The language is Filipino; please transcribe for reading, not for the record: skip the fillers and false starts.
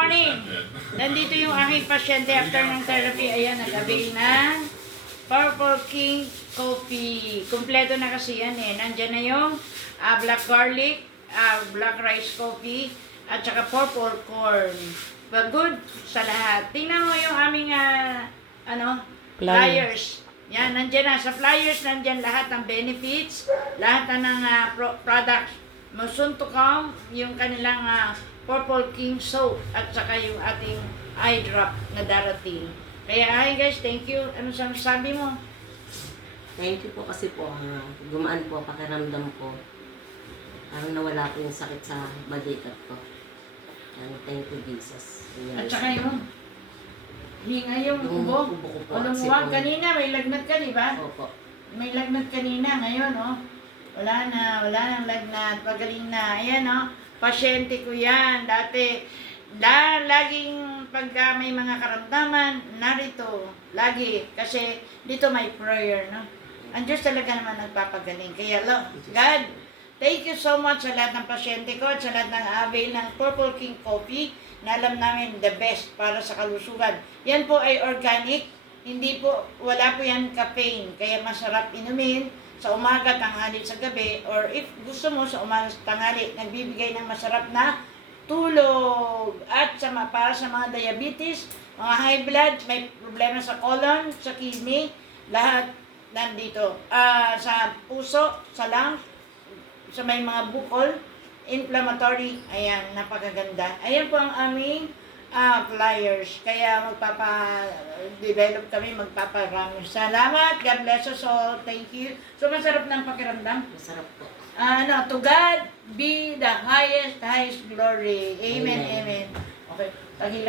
morning. Nandito yung aking pasyente after ng therapy. Ayan, nag-avail ng Purple King Coffee. Kumpleto na kasi yan eh. Nandyan na yung black garlic, black rice coffee, at saka purple corn. But good sa lahat. Tingnan mo yung aming flyers. Yan, nandyan na. Sa flyers, nandyan lahat ng benefits, lahat na ng products. Soon to come, yung kanilang Purple King soap at saka yung ating eye drop na darating. Kaya hi guys, thank you. Ano sabi mo? Thank you po kasi po, gumaan po pakiramdam ko. Nawala po yung sakit sa balikat ko. Thank you, Jesus. At saka yung hinga yung ubo. Ubo ko po. Lumuwag kanina, may lagnat ka, di ba? Opo. May lagnat kanina, ngayon, oh. Wala nang lagnat, pagaling na. Ayan, oh, pasyente ko yan. Dati, laging pagka may mga karamdaman, narito, lagi. Kasi dito may prayer, no? Ang Diyos talaga naman nagpapagaling. Kaya, God, thank you so much sa lahat ng pasyente ko at sa lahat ng avail ng Purple King Coffee na alam namin the best para sa kalusugan. Yan po ay organic, hindi po, wala po yan caffeine, kaya masarap inumin sa umaga, tanghali, sa gabi, or if gusto mo sa umaga, tanghali, nagbibigay ng masarap na tulog. At para sa mga diabetes, mga high blood, may problema sa colon, sa kidney, lahat nandito. Sa puso, sa lungs, sa may mga bukol, inflammatory, ayan, napakaganda. Ayan po ang aming flyers. Kaya magpapa-develop kami, magpaparami. Salamat. God bless us all. Thank you. So, masarap ng pakiramdam? Masarap po. To God be the highest glory. Amen, amen. Okay, tagilan.